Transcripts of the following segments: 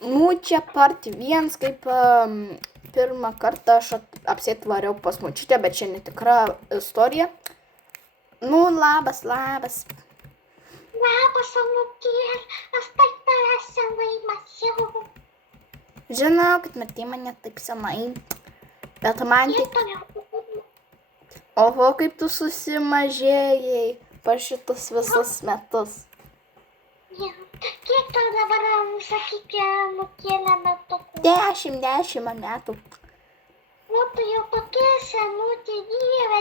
Nu, čia part 1, kaip pirmą kartą aš apsitvariau pas močiutę, bet čia netikra istorija. Nu, labas. Labas, anūkėli, aš taip tavęs senai mačiau. Žinau, kad matei mane taip senai, bet man tik... Oho, kaip tu susimažėjai per šitus visus metus. Kiek tau dabar, sakyk, anūkėlė metukų? 10 metų. Nu, tu jau tokia senutė, dieve,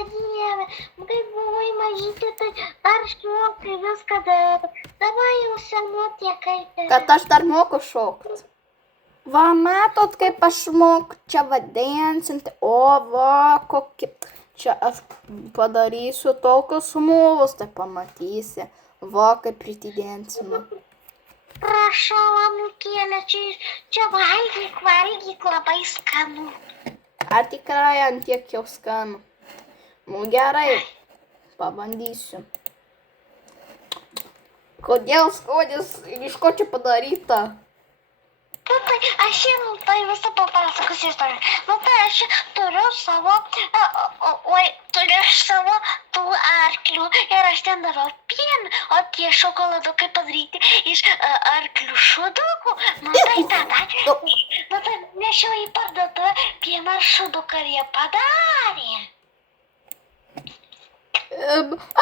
kai buvai mažytė, tai dar šokai viską darai. Dabar jau senutė kaip ir. Kad aš dar moku šokti. Va, matot, kaip aš moku čia vadensinti. O, va, kokį... Čia aš padarysiu tokius smūlus, tai pamatysi. Va, kaip pritidensinu. Prašau, anūkėlė, čia valgyk labai skanu. Ar tikrai ant tiek jau skanu? Nu, gerai, pabandysiu. Kodėl skonis, iš ko čia padaryta? Nu, tai aš jums tai visą papasakosiu istoriją. Nu, tai aš turiu savo tų arklių ir aš ten darau pieną, o tie šokoladukai padaryti iš arklių šudukų. Nu, tai tada, nešiau į parduotuvę pieną ir šuduką ir jie padarė.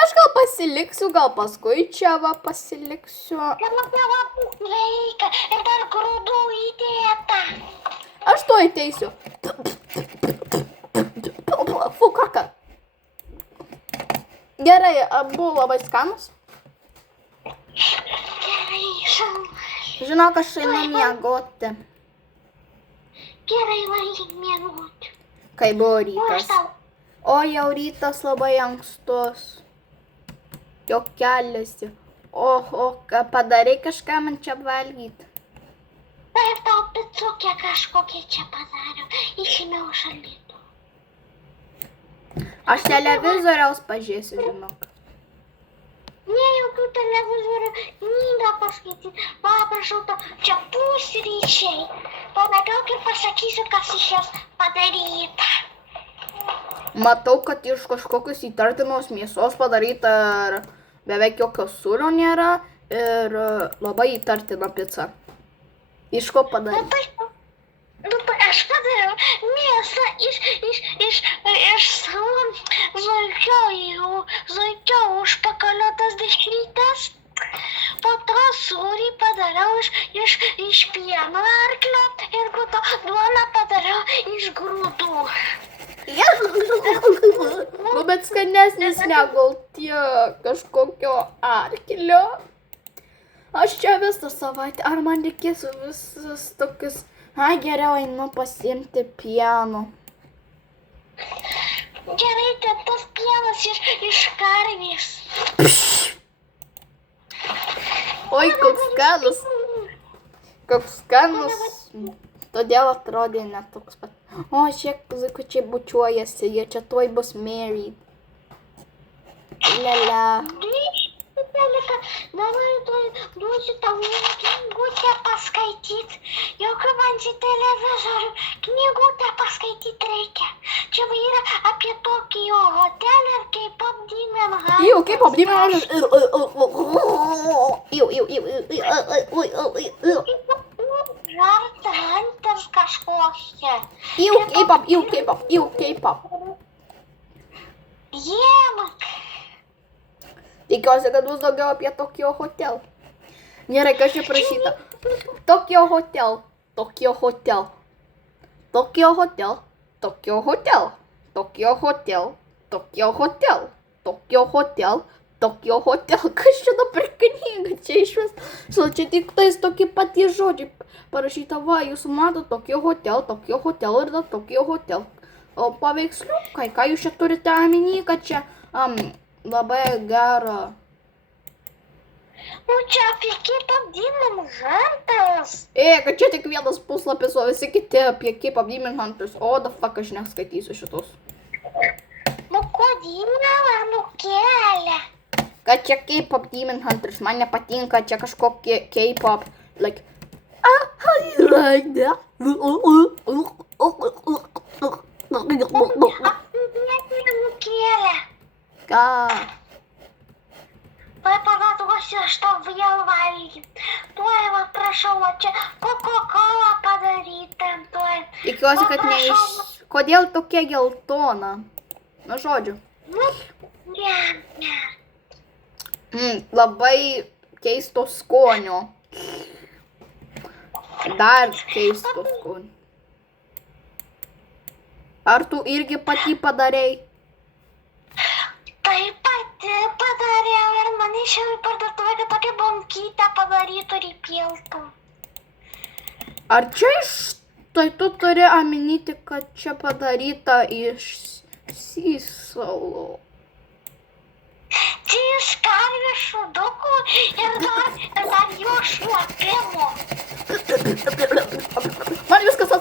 Aš gal pasiliksiu, gal paskui čia va pasiliksiu. Reikia, ir dar grūdų įdėta. Aš to įteisiu. Fu, kaka. Gerai, buvo labai skanus. Gerai, Žinok, aš einu miegoti. Gerai, valgyk miegoti. Kai buvo rytas. O jau rytas labai ankstus. Jau keliasi. O padarai kažką man čia valgyti? Taip, tau picukę kažkokią čia padariau. Išėmiau šaldytuvą. Aš televizoriaus pažiūrėsiu, žinok. Ne, jokių televizorių, knygą paskaityti. Paprašau to, čia pusryčiai. Pamėgiok ir pasakysiu, kas iš jos padaryta. Matau, kad iš kažkokios įtartinos mėsos padaryta ir beveik jokio sūrio nėra ir labai įtartina pica. Iš ko padaryta? Nu, tai aš padariau mėsą iš savo zuikio užpakalio tas dešrytės. Po to sūrį padariau iš pieno arklio ir po to duoną padariau iš grūdų. Nu, bet skanesnis negu tie kažkokio arklio. Aš čia visą savaitę. Ar man reikės visas tokius... Geriau einu pasiimti pieno. Gerai, kad tas pienas iš karvės. Oi, koks skanus. Koks skanus. Todėl atrodė netoks pat. O, šiek zuikučiai bučiuojasi, jie čia tuoj bus married. Lela. Dabar duosiu tau knygutę paskaityti. Jokių man į televizorių knygutę paskaityti reikia. Čia yra apie Tokijo hotelį ir K-pop Demon Hunters. Iu, K-pop Demon Hunters. Hunters kažkokie. Iu, K-pop. Jėmak. Tikiuosi, kad bus daugiau apie Tokijo hotel. Gerai, kas čia prašyta. Tokijo hotel. Tokijo hotel. Tokijo hotel. Tokijo hotel. Tokijo hotel. Tokijo hotel. Tokijo hotel. Tokijo hotel. Kas čia dabar knyga? Čia išvis. Čia tik tais tokie patys žodžiai parašyta. Va, jūs mato Tokijo hotel ir dar Tokijo hotel. O paveiksliukai, ką jūs čia turite omeny, kad čia... Labai gero. Nu čia apie K-pop Demon Hunters. Kad čia tik vienas puslapis, o visi kiti apie K-pop Demon Hunters. O, the fuck, aš neskaitysiu šitos. Nu kodėl, anūkėlė? Kad čia K-pop Demon Hunters, man nepatinka čia kažkokie K-pop, like... like that. Мукеля. Ка. Твой подготовься, чтобы я варили. Твой вот прошел, Кока-кола подарит там, твой. Tikiuosi, kad neiš... Kodėl tokia geltona? Nu, žodžiu. Labai keisto skonio. Dar keisto skonio. Ar tu irgi pati padarei? Taip pati padariau ir man išėjau į parduotuvę, kad tokią bonkytę padarytų ir įpiltų. Ar čia iš... Tai tu turi aminyti, kad čia padaryta iš sysalo. Čia iš karvės šudukų ir dar jo šlapimo. Man viskas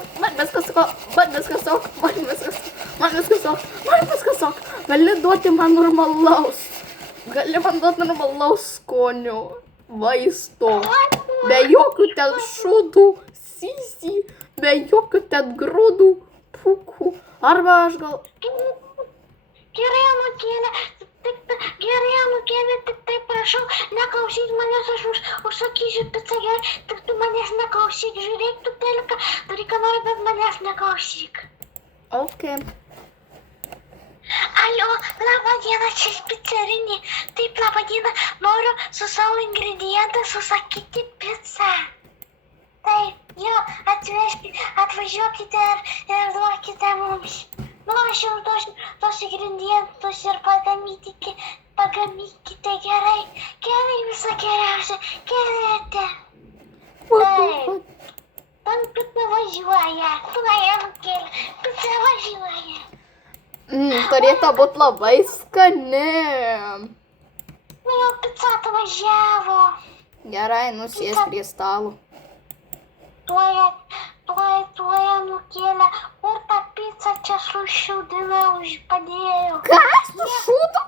ok. Gali duoti man normalaus. Gali man duoti normalaus skonio vaisto. Be jokių ten šūdų, sysį, be jokių ten grūdų, pūkų. Arba aš gal... Gerai, Anūkėle, tik taip prašau, neklausyk manęs, aš užsakysiu picą, gerai, tik tu manęs neklausyk, žiūrėk tu teliką, daryk ką nori, bet manęs neklausyk. Ok. Alio, laba diena, čia pizzerinė. Taip, laba diena, noriu su savo ingredientais užsakyti pizzą. Taip, jo, atvažiuokite ir duokite mums. Nu, aš jau duosiu tos ingredientus ir pagaminkite gerai. Gerai, visą geriausią. Gerėte. Taip. Ten pizza važiuoja. Tuoj, Anūkėle, pizza važiuoja. Turėtų būti labai skani. Nu, jau pizza atvažiavo. Gerai, nusės prie stalo. Tuoj, Anūkėle, kur tą pizzą čia sušiaudinau, padėjau. Ką? Sušūdo?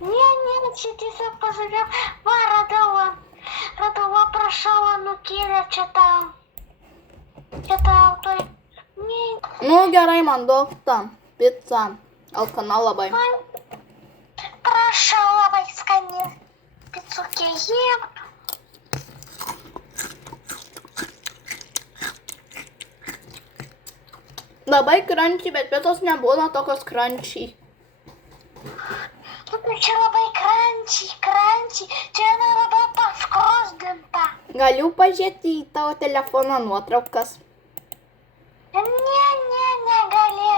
Ne, čia tiesiog pasakiau, va, radau, prašau, Anūkėle, čia tau, tuoj. Nu, gerai, man duok tą pizzą. Alkana labai. Prašau, labai skani picukė jiem. Labai crunchy, bet pizzos nebūna tokios crunchy. Čia labai crunchy, čia jinai labai paskrosdinta. Galiu pažiūrėti į tavo telefono nuotraukas. Ne, negali.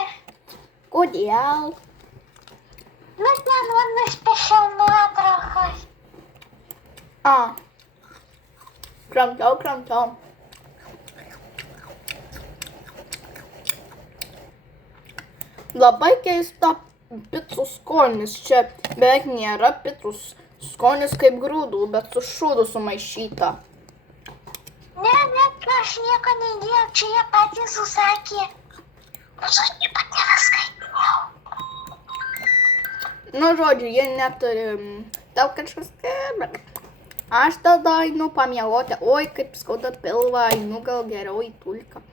Kodėl? Nu, ten man nuspiešiau nuotraukas. Kramčiau. Labai keista picų skonis. Čia beveik nėra picų skonis kaip grūdų, bet su šūdu sumaišyta. Ne, aš nieko neįdėjau, čia jie patys užsakė. Aš pati viską įdėjau. Nu, žodžiu, jie neturi... Tau kažkas skamba. Aš tada einu pamiegoti. Oi, kaip skauda pilvą, einu gal geriau į tulką.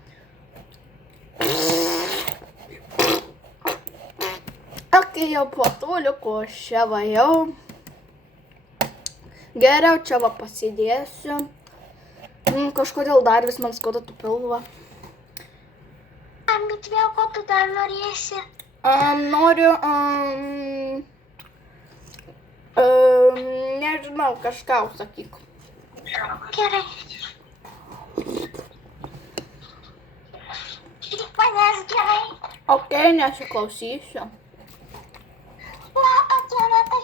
Ok, jau po tuliuko aš čia vajau. Geriau čia va pasidėsiu. Kažkodėl dar vis man skauda tų pilvą. Bet vėl ko tu dar norėsi? Noriu, nežinau, kažką užsakyk. Gerai. Tik manęs gerai. Ok, nesiklausysiu. Labą dieną, tai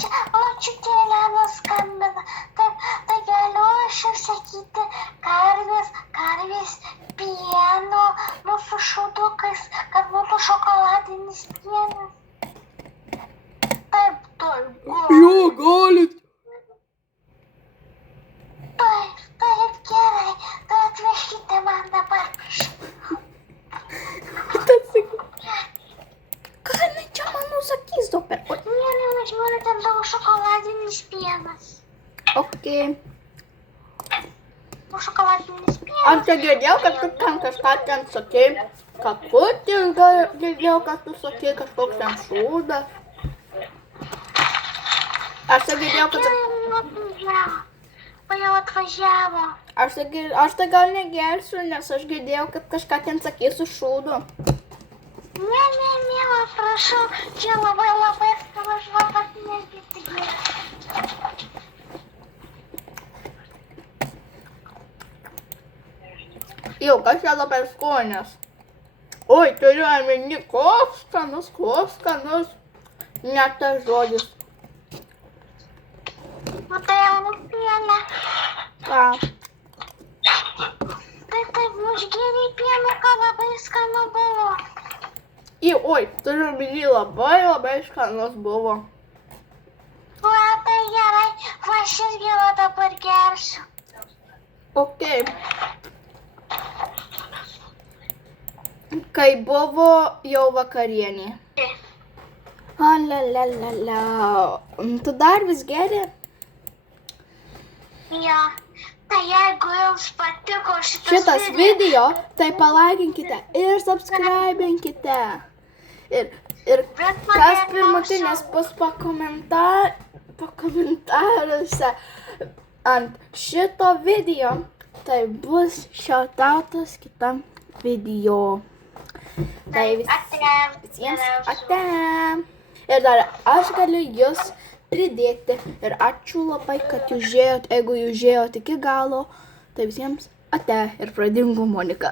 čia močiutė Elena skambina. Tai galiu aš užsakyti karvės pieno, mūsų šūdukais, kad būtų šokoladinis pienas. Taip, Jo, galit. Taip, gerai, tai atvežkite man dabar. Ką jinai čia man užsakys dabar? Ne, žinau, ten tavo šokoladinis pienas. Ok. šokoladinis pienas. Aš čia girdėjau, kad tu ten kažką ten sakei. Kakutis girdėjau, kad tu sakei kažkoks ten šūdas. Aš čia girdėjau, kad... Jau atvažiavo. Aš tai gal negersiu, nes aš girdėjau, kad kažką ten sakei su šūdu. Ne, mėla, prašau, čia labai skanus žvakas nesitigi. Jau, kas čia labai skonis? Oi, turiu omeny, koks skanus. Net tas žodis. Nu tai jau nupėlė. Ką? Taip, užgėrė pieno, kad labai skanu buvo. Oi, turiu omeny, labai skanus buvo. Va, tai gerai, va aš irgi va dabar gersiu. Okei. Kai buvo jau vakarienė. La. Tu dar vis geri? Jo, tai jeigu jums patiko Šitas video, tai palaikinkite ir subscribinkite. Ir kas pirmutinis bus pakomentaruose ant šito video, tai bus shoutoutas kitam video. Tai visiems ate. Ir dar aš galiu jūs pridėti. Ir ačiū labai, kad jūs žiūrėjot. Jeigu jūs žiūrėjot iki galo, tai visiems ate. Ir pradingo Monika.